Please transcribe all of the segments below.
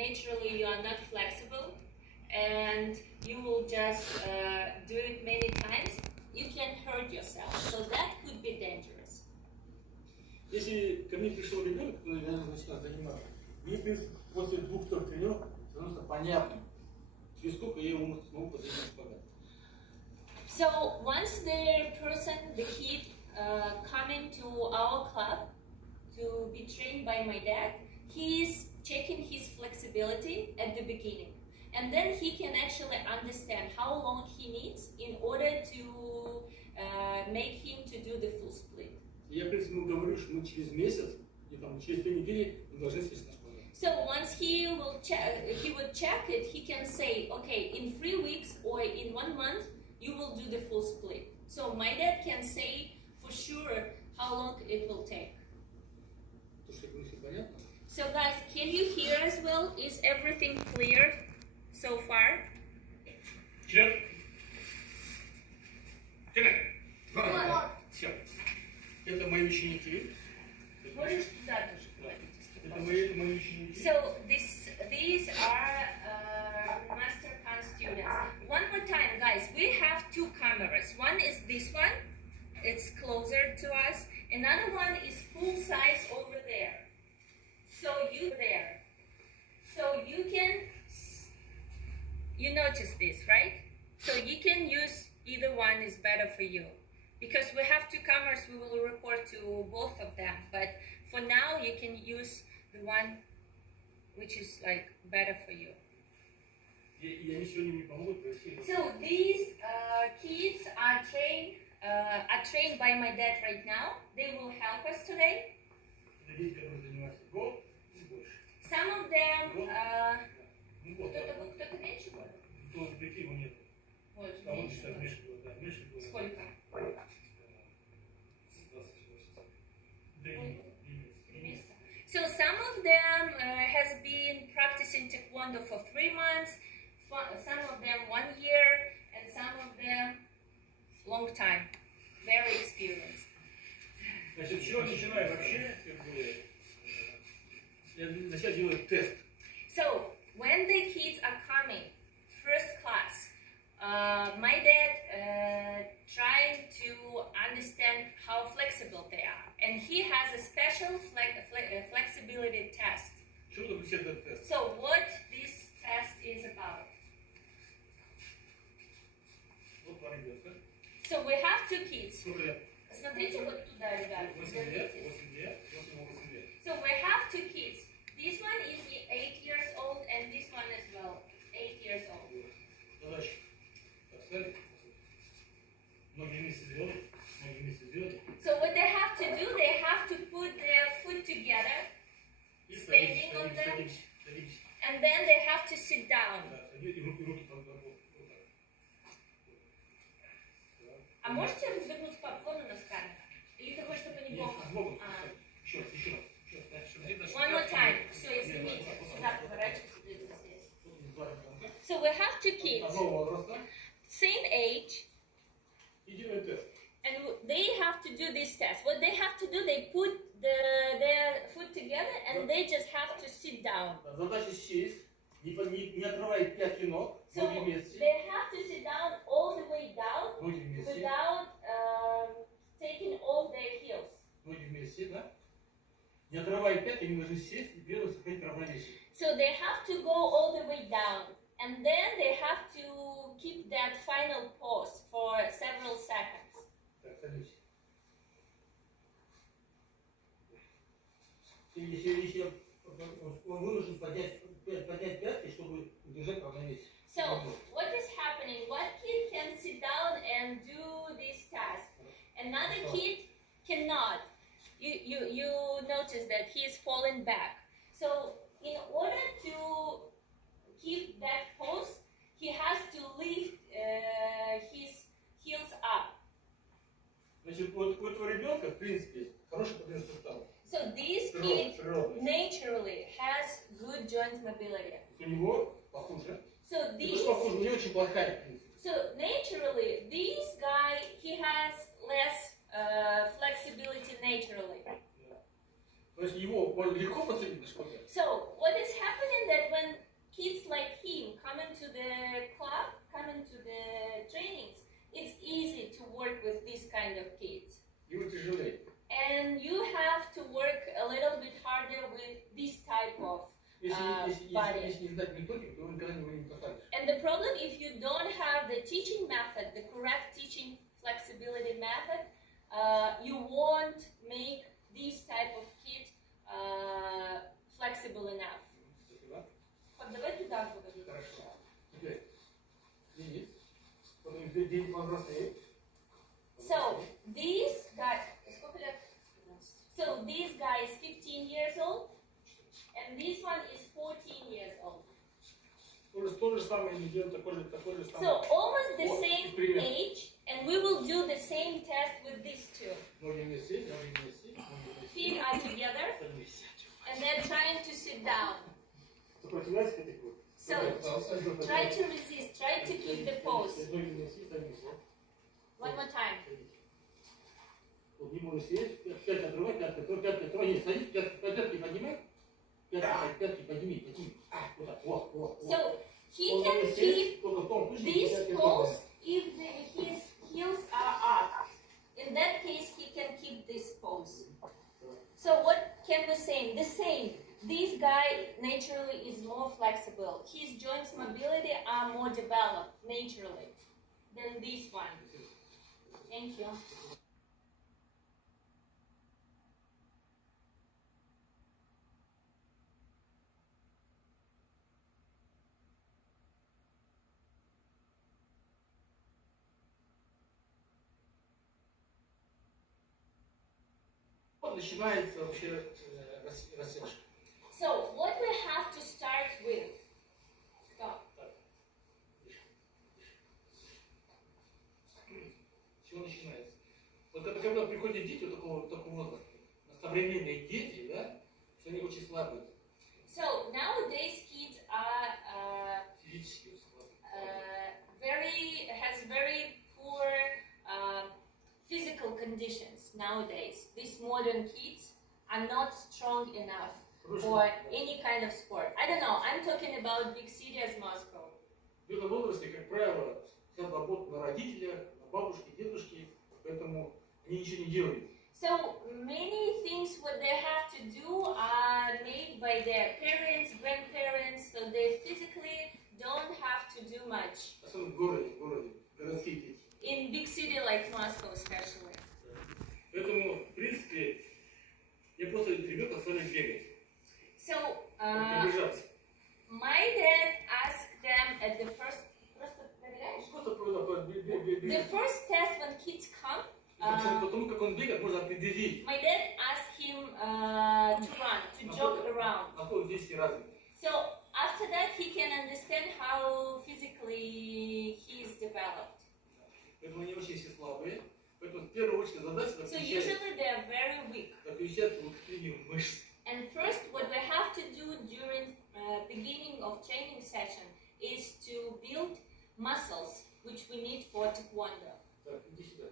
naturally you are not flexible and you will just do it many times, you can hurt yourself. So that could be dangerous. Если ко мне пришел ребенок, который начинает заниматься, мне, в принципе, после 2-3 тренировок становится понятно, через сколько я ему смогу позанимать шпагат. So once the kid coming to our club to be trained by my dad, he's checking his flexibility at the beginning, and then he can actually understand how long he needs in order to make him to do the full split. Я, в принципе, ему говорю, что мы через месяц и там через 3 недели мы должны сесть на шпагат. So once he would check it, he can say, okay, in 3 weeks or in 1 month, you will do the full split. So my dad can say for sure how long it will take. So guys, can you hear as well? Is everything clear so far? Вперед! Все. Это мои ученики. Можешь туда тоже. Это мои ученики. So these are Master Kang students. One more time, guys. We have 2 cameras. One is this one. It's closer to us. Another one is full size over there. So you notice this, right? So you can use either one is better for you. Because we have 2 cameras, we will report to both of them. But for now, you can use the one which is like better for you. So these kids are trained by my dad right now. They will help us today. Some of them кто-то меньше год? Сколько? So some of them has been practicing Taekwondo for 3 months, some of them 1 year, and some of them long time, very experienced. Значит, чего начинаю вообще? Я начать делать тест. So when the kids are coming, first class, my dad trying to understand how flexible they are, and he has a special flexibility test. So what this test is about? So we have 2 kids. Смотрите вот туда, ребята. So we have 2 kids. This one is 8 years old, and this one as well, 8 years old. So what they have to do, they have to put their foot together, standing on them, and then they have to sit down. А можете развернуть попкорн на скане? Или ты хочешь, чтобы они плохо? One more time. Все, извините. Сюда поворачивайся. So we have 2 kids, same age, and they have to do this test. What they have to do, they put their foot together and they just have to sit down. Задача сесть, не отрывая пятки ног, so they have to sit down all the way down without taking off their heels. Ноги вместе, да? Не отрывая пятки, они должны сесть и первым сохранить равновесие. So they have to go all the way down, and then they have to keep that final pose for several seconds. Так, садись. Если он вынужден поднять пятки, чтобы удержать равновесие. So what is happening? One kid can sit down and do this task. Another kid cannot. You notice that he is falling back. So in order to keep that pose, he has to lift his heels up. Значит, у этого ребенка, в принципе, хороший подъем сустава. So this kid naturally has good joint mobility. У него похуже. So this. Похуже, у него очень плохая. So naturally, this guy he has less flexibility naturally. Значит, его легко посадить на шпагат. So what is happening that when kids like him come into the club, come into the trainings, it's easy to work with this kind of kids. Его тяжелее. And you have to work a little bit harder with this type of body. Если не знать методику, то вы никогда не посадишь. And the problem, if you don't have the teaching method, the correct teaching flexibility method, you won't make this type of kid flexible enough. Давай туда говори. Хорошо. Теперь. Денис. Потом Денис возрастает. So these guys, is 15 years old, and this one is 14 years old. То же самое мы делаем, такой же самый. So almost the same age, and we will do the same test with these two. Ноги вместе. Feet are together, and they're trying to sit down. So try to resist, try to keep the pose. One more time. Вот не можешь сесть, пятки отрывать, пятки садись, пятки поднимай, пятки подними. Вот так, вот. So he can keep this pose if his heels are up. In that case, he can keep this pose. So what can we say? The same. This guy naturally is more flexible. His joints mobility are more developed naturally than this one. Thank you. Начинается вообще растяжка. So what we have to start with? Stop. С чего начинается? Вот это когда приходят дети такого возраста, современные дети, да, что они очень слабые. So nowadays kids are Физически слабые. has very poor physical conditions nowadays. These modern kids are not strong enough for any kind of sport. I don't know, I'm talking about big cities, Moscow. В этом возрасте, как правило, вся забота на родителях, на бабушке, дедушке, поэтому они ничего не делают. So many things what they have to do are made by their parents, grandparents, so they physically don't have to do much. Особенно в городе, городские дети. In big city like Moscow especially. Поэтому, в принципе, я просто ребенка оставляю бегать. So, Пробежаться. my dad asked them at the first test when kids come. Потому как он бегает, можно определить. My dad asked him to run, to jog around. Насколько физически развит. So after that, he can understand how physically he is developed. Поэтому они очень все слабые. Поэтому в первую очередь задача So usually they are very weak. заключается в укреплении мышц. And first, what we have to do during beginning of training session is to build muscles, which we need for Taekwondo. Так, иди сюда.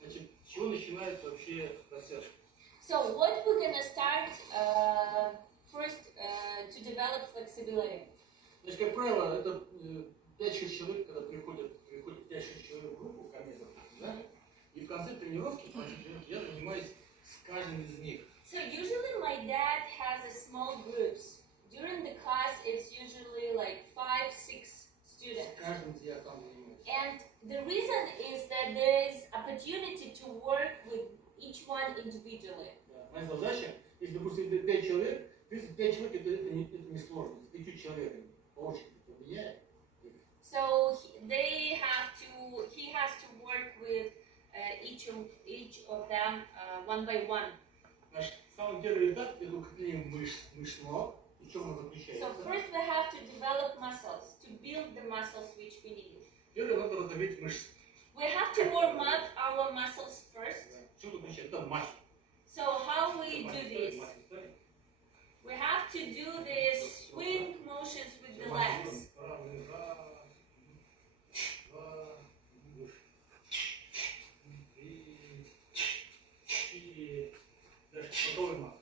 Значит, с чего начинается вообще растяжка? So what we're gonna start first to develop flexibility. Значит, как правило, это 5-6 человек, когда приходит 5-6 человек в группу, ко мне, допустим, да? И в конце тренировки я занимаюсь с каждым из них. So usually my dad has a small groups. During the class, it's usually like 5-6 students. С каждым я сам занимаюсь. And the reason is that there is opportunity to work with each one individually. Моя задача, если, допустим, 5 человек, в принципе, 5 человек это не сложно. С 5 человеками по очереди поменяет. So he has to work with each of them one by one. Значит, самый первый этап это укрепление мышц ног. И в чем он заключается? So first we have to develop muscles, to build the muscles which we need. Первое, надо разогреть мышцы. We have to warm up our muscles first. В чем заключается? Это махи. So how we do this? We have to do this swing motions with the legs. Готовый мах.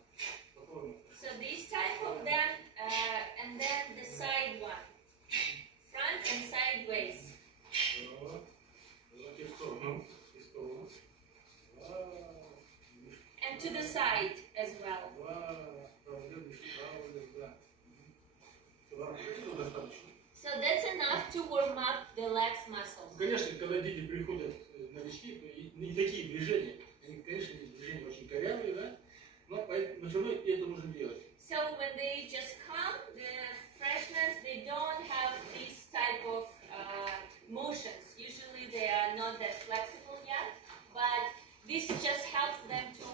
as well. So that's enough to warm up the legs muscles. Конечно, когда дети приходят новички, то и не такие движения, они, конечно, движения очень корявые, да, но все равно это нужно делать. So when they just come, the freshmen, they don't have this type of motions. Usually they are not that flexible yet, but this just helps them to